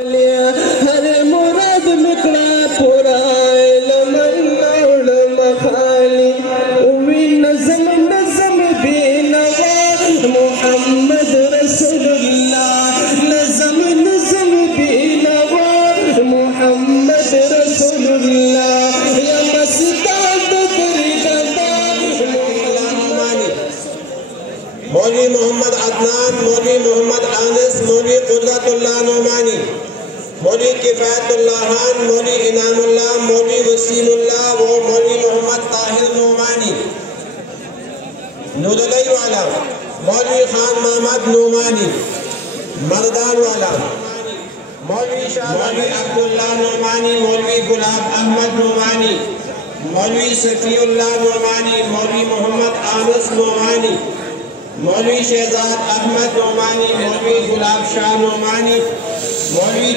हर मुराद मिकड़ा पूरा मखाली उवी नज़म नज़म बेनवा मोहम्मद रसूलुल्लाह नज़म नज़म बेनवा मोहम्मद रसूलुल्लाह या मस्ताद तरीक़ता मौलवी मोहम्मद अदनान, मौलवी मोहम्मद आनिस, मौलवी कुर्रतुल्लाह नोमानी, मौलवी किफ़ायतुल्लाह खान, मौलवी इनामुल्लाह, मौलवी वसीमुल्लाह व मौलवी मोहम्मद ताहिर नोमानी, नूरुल्लाह वाला, मौलवी खान मोहम्मद नोमानी, मर्दान वाला, मौलवी शाह मौलवी अब्दुल्लाह नोमानी, मौलवी गुलाब अहमद नोमानी, मौलवी सफीउल्लाह नोमानी, मौलवी मोहम्मद आनिस नोमानी, मौलवी शहजाद अहमद नोमानी, मौलवी गुलाब शाह नोमानी, मौलवी